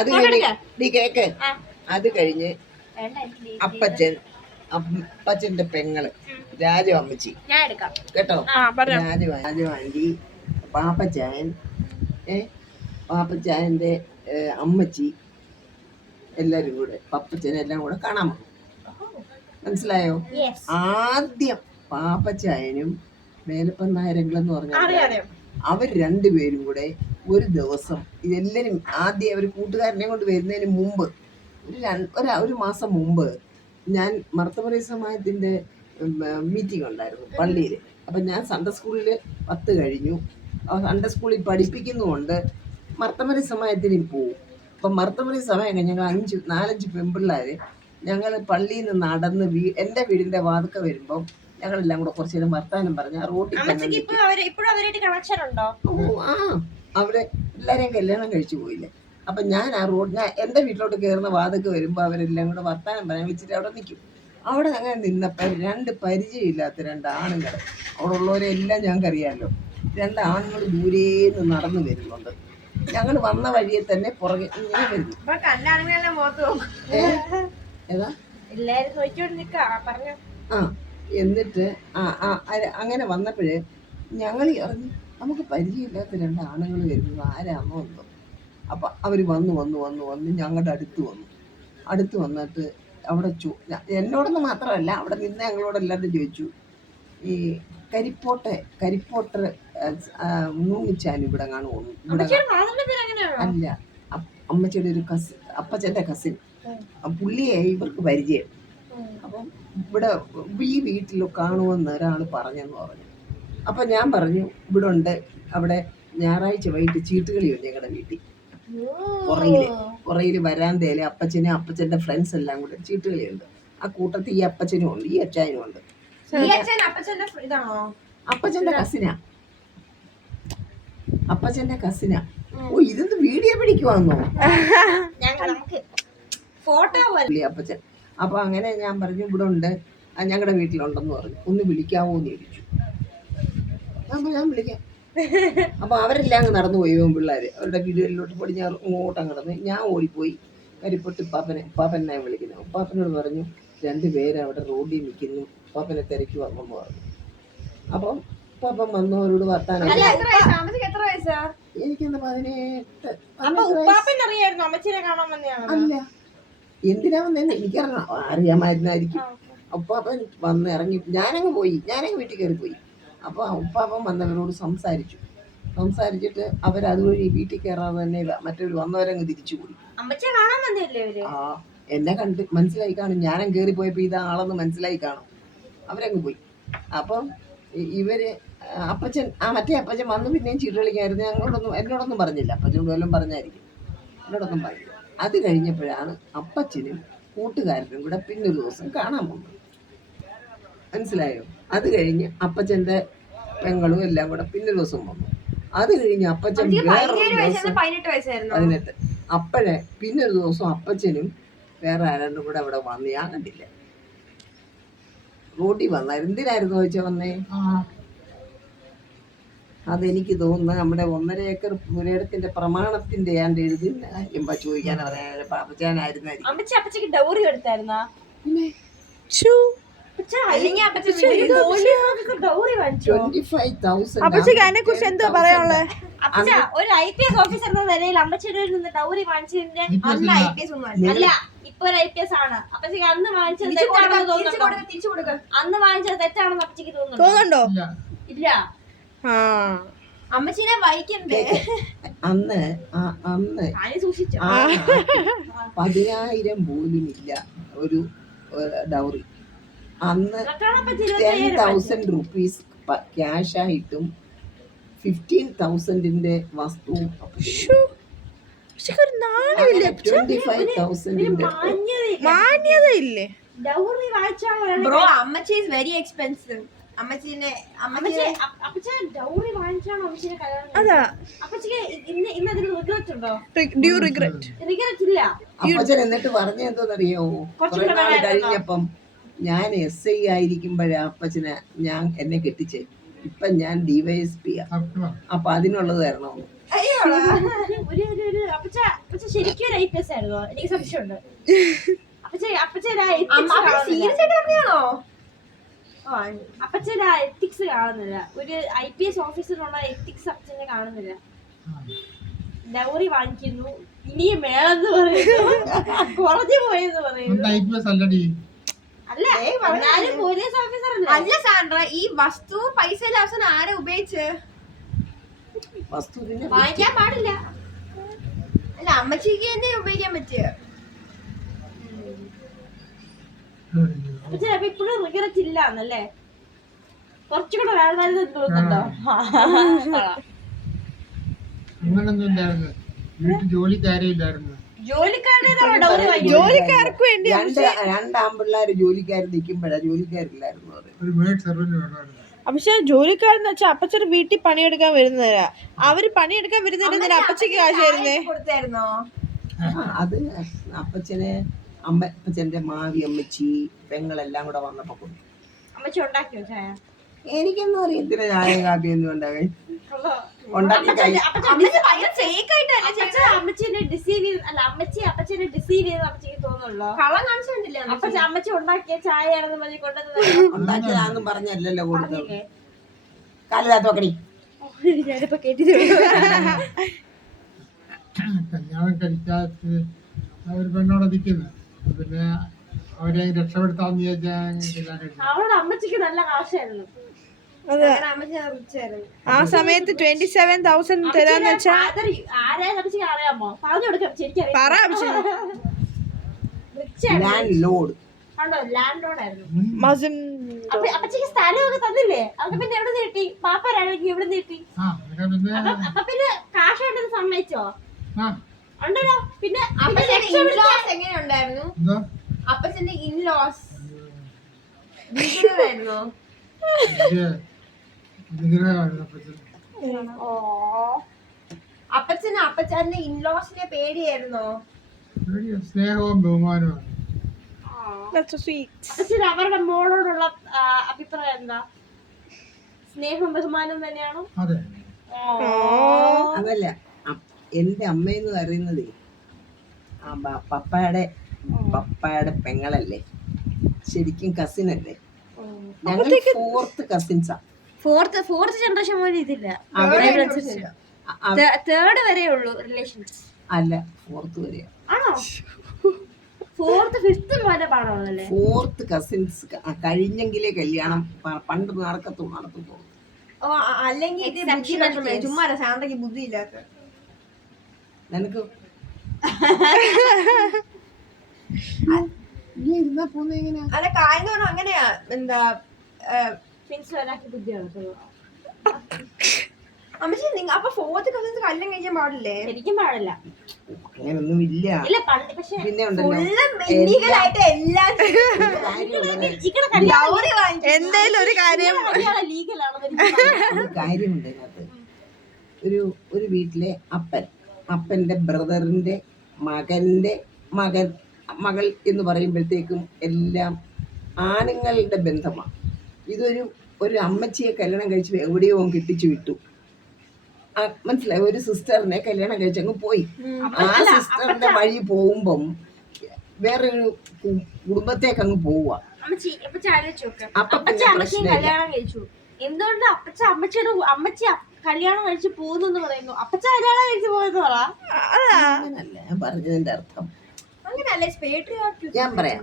അത് കഴിഞ്ഞ് നീ കേക്ക്. അത് കഴിഞ്ഞ് അപ്പച്ചന്റെ പെങ്ങള് രാജു അമ്മച്ചി കേട്ടോ, രാജു ആന്റി, പാപ്പച്ചായൻ, പാപ്പച്ചായന്റെ അമ്മച്ചി, എല്ലാരും കൂടെ പപ്പച്ചനെല്ലാം കൂടെ കാണാൻ പോകും. മനസ്സിലായോ? ആദ്യം പാപ്പച്ചായനും വേലപ്പൻ നായരങ്ങളെന്ന് പറഞ്ഞാൽ അവർ രണ്ടുപേരും കൂടെ ഒരു ദിവസം ഇതെല്ലാരും ആദ്യം അവർ കൂട്ടുകാരനെ കൊണ്ട് വരുന്നതിന് മുമ്പ് ഒരു മാസം മുമ്പ് ഞാൻ മർത്തമറി സമാജത്തിന്റെ മീറ്റിംഗ് ഉണ്ടായിരുന്നു പള്ളിയിൽ. അപ്പം ഞാൻ സൺഡേ സ്കൂളിൽ 10 കഴിഞ്ഞു. സൺഡേ സ്കൂളിൽ പഠിപ്പിക്കുന്നുകൊണ്ട് മർത്തമറി സമാജത്തിന് പോവും. അപ്പം മർത്തമറി സമയം ഞങ്ങൾ 4-5 പെൺപിള്ളേർ ഞങ്ങൾ പള്ളിയിൽ നിന്ന് നടന്ന് എൻ്റെ വീടിൻ്റെ വാതുക്ക വരുമ്പം ഞങ്ങളെല്ലാം കൂടെ കുറച്ച് നേരം വർത്താനം പറഞ്ഞ റോട്ടിൽ അവിടെ എല്ലാരെയും കല്യാണം കഴിച്ചു പോയില്ലേ. അപ്പം ഞാൻ എൻ്റെ വീട്ടിലോട്ട് കയറുന്ന വാതുക്ക വരുമ്പോൾ അവരെല്ലാം കൂടെ വർത്താനം പറയാൻ വെച്ചിട്ട് അവിടെ നിൽക്കും. അവിടെ അങ്ങനെ നിന്നപ്പോൾ 2 പരിചയമില്ലാത്ത 2 ആണുങ്ങൾ, അവിടെ ഉള്ളവരെല്ലാം ഞങ്ങൾക്കറിയാമല്ലോ, 2 ആണുങ്ങൾ ദൂരേന്ന് നടന്നു വരുന്നുണ്ട്. ഞങ്ങൾ വന്ന വഴിയെ തന്നെ പുറകെ ഇങ്ങനെ വരുന്നു. എന്നിട്ട് അങ്ങനെ വന്നപ്പോഴേ ഞങ്ങൾ അറിഞ്ഞു നമുക്ക് പരിചയമില്ലാത്ത 2 ആണുങ്ങൾ വരുന്നത് ആരാണോ എന്തോ. അപ്പം അവർ വന്ന് ഞങ്ങളുടെ അടുത്ത് വന്നിട്ട് അവിടെ എന്നോടൊന്നും മാത്രമല്ല അവിടെ നിന്ന് ഞങ്ങളോട് എല്ലാവരും ചോദിച്ചു, ഈ കരിപ്പോട്ടർ മൂന്നിച്ചാൻ ഇവിടെ കാണുമോ? അല്ല, അമ്മച്ചിയുടെ ഒരു കസിൻ, അപ്പച്ചൻ്റെ കസിൻ, പുള്ളിയെ ഇവർക്ക് പരിചയം. അപ്പം ഇവിടെ ഈ വീട്ടിൽ കാണുമെന്ന് ഒരാൾ പറഞ്ഞെന്ന് പറഞ്ഞു. അപ്പം ഞാൻ പറഞ്ഞു ഇവിടെ ഉണ്ട്, അവിടെ ഞായറാഴ്ച വൈകിട്ട് ചീട്ടുകളിയുണ്ട് ഞങ്ങളുടെ വീട്ടിൽ. പുറയിൽ വരാന്തേല് അപ്പച്ചൻ്റെ ഫ്രണ്ട്സ് എല്ലാം കൂടെ ചീട്ടുകളിയുണ്ട്. ആ കൂട്ടത്തിൽ ഈ അപ്പച്ചനും ഉണ്ട്, ഈ അച്ചായനും ഉണ്ട്. അപ്പച്ചന്റെ കസിനാ. ഓ, ഇതെന്ത് വീഡിയോ പിടിക്കുവാന്നോ അപ്പച്ചൻ. അപ്പൊ അങ്ങനെ ഞാൻ പറഞ്ഞു ഇവിടെ ഉണ്ട്, ഞങ്ങളുടെ വീട്ടിലുണ്ടെന്ന് പറഞ്ഞു. ഒന്ന് വിളിക്കാവോ എന്ന് ചോദിച്ചു. ഞാൻ വിളിക്കാം. അപ്പൊ അവരെല്ലാം അങ്ങ് നടന്നു പോയി. പിള്ളേര് അവരുടെ വീടുകളിലോട്ട് പടിഞ്ഞാറ് അങ്ങോട്ടങ്ങ് നടന്ന് ഞാൻ ഓടിപ്പോയി കരിപ്പൊട്ടി ഉപ്പാപ്പനെ വിളിക്കുന്നു. ഉപ്പാപ്പനോട് പറഞ്ഞു 2 പേര് അവിടെ റോഡിൽ നിൽക്കുന്നു, ഉപ്പാപ്പനെ തിരക്കി വന്നെന്ന് പറഞ്ഞു. അപ്പം ഉപ്പാപ്പൻ വന്നവരോട് വർത്താനം. എനിക്കെന്താ 18. അല്ല, എന്തിനാ വന്നേന്ന് അറിയാമായിരുന്നായിരിക്കും. ഉപ്പാപ്പൻ വന്ന് ഇറങ്ങി ഞാനങ്ങ് വീട്ടിൽ കയറി പോയി. അപ്പൊ ഉപ്പാപ്പൻ വന്നവരോട് സംസാരിച്ചിട്ട് അവരതുവഴി വീട്ടിൽ കയറാതെ തന്നെ മറ്റൊരു വന്നവരങ്ങ് തിരിച്ചുപോയി. എന്നെ കണ്ട് മനസ്സിലായി കാണും, ഞാനും കയറി പോയപ്പോ ഇതാളെന്ന് മനസ്സിലായി കാണും, അവരങ്ങ് പോയി. അപ്പം ഇവര് മറ്റേ അപ്പച്ചൻ വന്ന് പിന്നെയും ചീട്ട് കളിക്കായിരുന്നു. എന്നോടൊന്നും പറഞ്ഞില്ല. അപ്പച്ചനോട് വല്ലതും പറഞ്ഞായിരിക്കും, എന്നോടൊന്നും പറഞ്ഞില്ല. അത് കഴിഞ്ഞപ്പോഴാണ് അപ്പച്ചനും കൂട്ടുകാരനും കൂടെ പിന്നൊരു ദിവസം കാണാൻ പോകുന്നത്. മനസ്സിലായോ? അത് കഴിഞ്ഞ് അപ്പച്ചന്റെ പെങ്ങളും എല്ലാം കൂടെ പിന്നൊരു ദിവസം വന്നു. അത് കഴിഞ്ഞ് അപ്പച്ചൻ 18. അപ്പോഴേ പിന്നൊരു ദിവസം അപ്പച്ചനും വേറെ ആരാണ്ടും കൂടെ അവിടെ വന്ന് ഞാൻ കണ്ടില്ല. റോഡിൽ വന്ന എന്തിനായിരുന്നു ചോദിച്ചാൽ വന്നേ? അതെനിക്ക് തോന്നുന്നത് നമ്മുടെ 1.5 ഏക്കർ പുരയിടത്തിന്റെ പ്രമാണത്തിന്റെ ആണ്ട് എഴുതുന്ന കാര്യം ചോദിക്കാൻ പാപ്പച്ചാനായിരുന്നായിരിക്കും. പിന്നെ 25,000. ഒരു IPS ഓഫീസർ എന്ന നിലയിൽ അമ്മച്ചിയുടെ ഡൗറി വാങ്ങിച്ചതിന്റെ അന്ന് IPS ഒന്നും അല്ല, ഇപ്പൊ ഒരു IPS ആണ്. അപ്പച്ചിക്ക് അന്ന് വാങ്ങിച്ചത് തെറ്റാണെന്ന് തോന്നുന്നുണ്ടോ? അന്ന് വാങ്ങിച്ചത് തെറ്റാണെന്ന് അപ്പച്ചിക്ക് തോന്നുന്നുണ്ടോ? ഇല്ല, അമ്മച്ചിനെ വായിക്കണ്ടേ? അന്ന് 10,000 പോലും ഇല്ല ഒരു ഡൗറി. അന്ന് 10,000 റുപ്പീസ് ക്യാഷ് ആയിട്ടും 15,000 വസ്തുവും 25,000 മാന്യതയില്ലേ? ഡൗറി വായിച്ചാൽ അമ്മച്ചി ഈസ് വെരി എക്സ്പെൻസീവ്. അപ്പച്ചൻ ഡൗറി വാങ്ങിച്ചാണോ അമ്മച്ചിനെ കല്യാണം? അപ്പച്ചിക്ക് ഇന്ന് അതിന് റിഗ്രറ്റ് ഉണ്ടോ? റിഗ്രറ്റ് ഇല്ല. അപ്പച്ചൻ എന്നിട്ട് പറഞ്ഞെന്തോന്നറിയാവോ? കുറെ നാൾ കഴിഞ്ഞപ്പം ഞാൻ SI ആയിരിക്കുമ്പോഴാ അപ്പച്ചനെ എന്നെ കെട്ടിച്ചേ. ഇപ്പൊ ഞാൻ DYSP. അപ്പൊ അതിനുള്ളത് തരണോ? ഒരു അപ്പച്ച ശരിക്കും ഒരു IPS ആയിരുന്നോ? എനിക്ക് സംശയമുണ്ട്. അപ്പച്ചൻ എത്തിക്സ് കാണുന്നില്ല. ഒരു IPS ഓഫീസറിനുള്ള എത്തിക്സ് അപ്പച്ചനെ കാണുന്നില്ല. ഡൗറി വാങ്ങിക്കുന്നു, ഇനിയും വേണമെന്ന് പറയുന്നു, കുറഞ്ഞു പോയെന്ന് പറയുന്നു. അല്ല, എന്നാലും പോലീസ് ഓഫീസർ അല്ല സാൻഡ്ര, ഈ വസ്തു പൈസ അവസാനം ആരെ ഉപയോഗിച്ച് വാങ്ങിക്കാൻ പാടില്ല. അല്ല അമ്മച്ചിക്ക് തന്നെ ഉപയോഗിക്കാൻ പറ്റിയ. അപ്പച്ചൻ അപ്പൊ ഇപ്പോഴും റിഗ്രറ്റ് ഇല്ല എന്നല്ലേ? കുറച്ചുകൂടെ വേണമെന്ന് തോന്നുന്നുണ്ടോ? അങ്ങനൊന്നും ഇല്ലായിരുന്നു. വീട്ടിൽ ജോലിക്കാരും ഇല്ലായിരുന്നു. ജോലിക്കാർക്ക് വേണ്ടി രണ്ടാമ്പിള്ളേര് ജോലിക്കാർ നിൽക്കുമ്പോഴാ ജോലിക്കാരില്ലായിരുന്നു അത്. ഒരു മെയ്ഡ് സെർവന്റ് വേണമായിരുന്നു. പക്ഷെ ജോലിക്കാരെന്ന് വെച്ചാൽ അപ്പച്ചൻ വീട്ടിൽ പണിയെടുക്കാൻ വരുന്നവരാ. അവര് പണിയെടുക്കാൻ വരുന്നവരെ അപ്പച്ചക്ക് കാശ് തരുന്നേ. അത് അപ്പച്ചന് അപ്പച്ചന്റെ മാവി അമ്മച്ചി പെങ്ങളെല്ലാം കൂടെ വന്നപ്പോ കൊടുത്തു. അമ്മച്ചി ഉണ്ടാക്കിയോ ചായ? എനിക്കൊന്നും അറിയത്തില്ല ചായ കാപ്പിയൊന്നും ഉണ്ടാകാൻ. ഉണ്ടാക്കി അമ്മച്ചിനെ ഡിസീവ് ചെയ്ത്, അല്ല അപ്പച്ചനെ ഡിസീവ് ചെയ്ത് അമ്മച്ചിക്ക് തോന്നുള്ളൂ. കള്ളം കാണിച്ചിട്ടില്ല. അമ്മച്ചി ഉണ്ടാക്കിയ ചായയാണെന്ന് പറഞ്ഞ് കൊണ്ടുവന്നത് ഉണ്ടാക്കിയതാന്നും പറഞ്ഞല്ലല്ലോ കൊടുത്തത്. കാലിതാത്തോക്കടി ഞാനിപ്പോ കേട്ടി. കല്യാണം കഴിക്കാത്ത ഒരു പെണ്ണോടെ നിൽക്കുന്നത്. പിന്നെ അവരെ രക്ഷപ്പെടുത്താന്ന് വിചാരിച്ചാൽ അവളുടെ അമ്മച്ചിക്ക് നല്ല കാശായിരുന്നു. ആ സമയത്ത് 27,000 തരാന്ന് വെച്ചാ ആരെയാ അമ്മച്ചിക്ക് അറിയാമോ? പറഞ്ഞു കൊടുക്കാം. പറ ലാൻഡ് ലോഡ് ലാൻഡ് ലോഡ് ആയിരുന്നു. അപ്പച്ചിക്ക് സ്ഥലമൊക്കെ തന്നില്ലേ? അവർക്ക് പിന്നെ എവിടെ നീട്ടി? പാപ്പരാണെങ്കിൽ എവിടെ നീട്ടി? അപ്പൊ പിന്നെ കാശായിട്ടത് സമ്മതിച്ചോ? ഉണ്ടല്ലോ. പിന്നെ എങ്ങനെയുണ്ടായിരുന്നു അപ്പച്ചന്റെ ഇൻലോസ്? അപ്പച്ചന്റെ ഇൻലോസിനെ പേടിയായിരുന്നോ? സ്നേഹവും ബഹുമാനവും. അപ്പച്ചന് അവരുടെ മോളോടുള്ള അഭിപ്രായം എന്താ? സ്നേഹം ബഹുമാനം തന്നെയാണോ? അതല്ല, എന്റെ അമ്മയെന്ന് പറയുന്നത് പപ്പായുടെ പെങ്ങളല്ലേ, ശരിക്കും കസിൻ അല്ലേ. ഞങ്ങൾ 4th കസിൻസാ. ഫോർത്ത് ജനറേഷൻ പോലും ഇതില്ല. തേർഡ് വരെ ഉള്ളൂ റിലേഷൻസ്. അല്ല, 4th വരെയാ. ആണോ? 4th 5th വരെ പാടുള്ളല്ലേ? 4th കസിൻസ് കഴിഞ്ഞെങ്കിലേ കല്യാണം പണ്ട് നടത്തുള്ളൂ. അല്ലെങ്കിൽ ചുമ്മാ ശാന്തക്ക് ബുദ്ധിയില്ലാത്ത നിനക്ക് അല്ല കാര്യം പറഞ്ഞാൽ അങ്ങനെയാ. എന്താ അമ്മച്ചി അപ്പൊ 4th കസിൻസ് കല്യാണം കഴിക്കാൻ പാടില്ലേ? ശരിക്കും പാടില്ല. അങ്ങനൊന്നും ഇല്ല. പിന്നെ എന്തേലും ഒരു കാര്യമുണ്ട് അതിനകത്ത്. ഒരു വീട്ടിലെ അപ്പന്റെ ബ്രദറിന്റെ മകൾ എന്ന് പറയുമ്പോഴത്തേക്കും എല്ലാം ആണുങ്ങളുടെ ബന്ധമാണ്. ഒരു അമ്മച്ചിയെ കല്യാണം കഴിച്ച് എവിടെയോ കെട്ടിച്ചു വിട്ടു. മനസ്സിലായി? ഒരു സിസ്റ്ററിനെ കല്യാണം കഴിച്ചങ്ങ് പോയി. ആ സിസ്റ്ററിന്റെ വഴി പോകുമ്പം വേറൊരു കുടുംബത്തേക്ക് അങ്ങ് പോവുക. എന്തുകൊണ്ട് അമ്മച്ചി കല്യാണം കഴിച്ച് പോകുന്നു പറയുന്നു? അപ്പച്ച കല്യാണം കഴിച്ച് പോയെന്ന് പറ. അങ്ങനല്ല ഞാൻ പറഞ്ഞതിന്റെ അർത്ഥം. അങ്ങനല്ലേ? ഞാൻ പറയാം,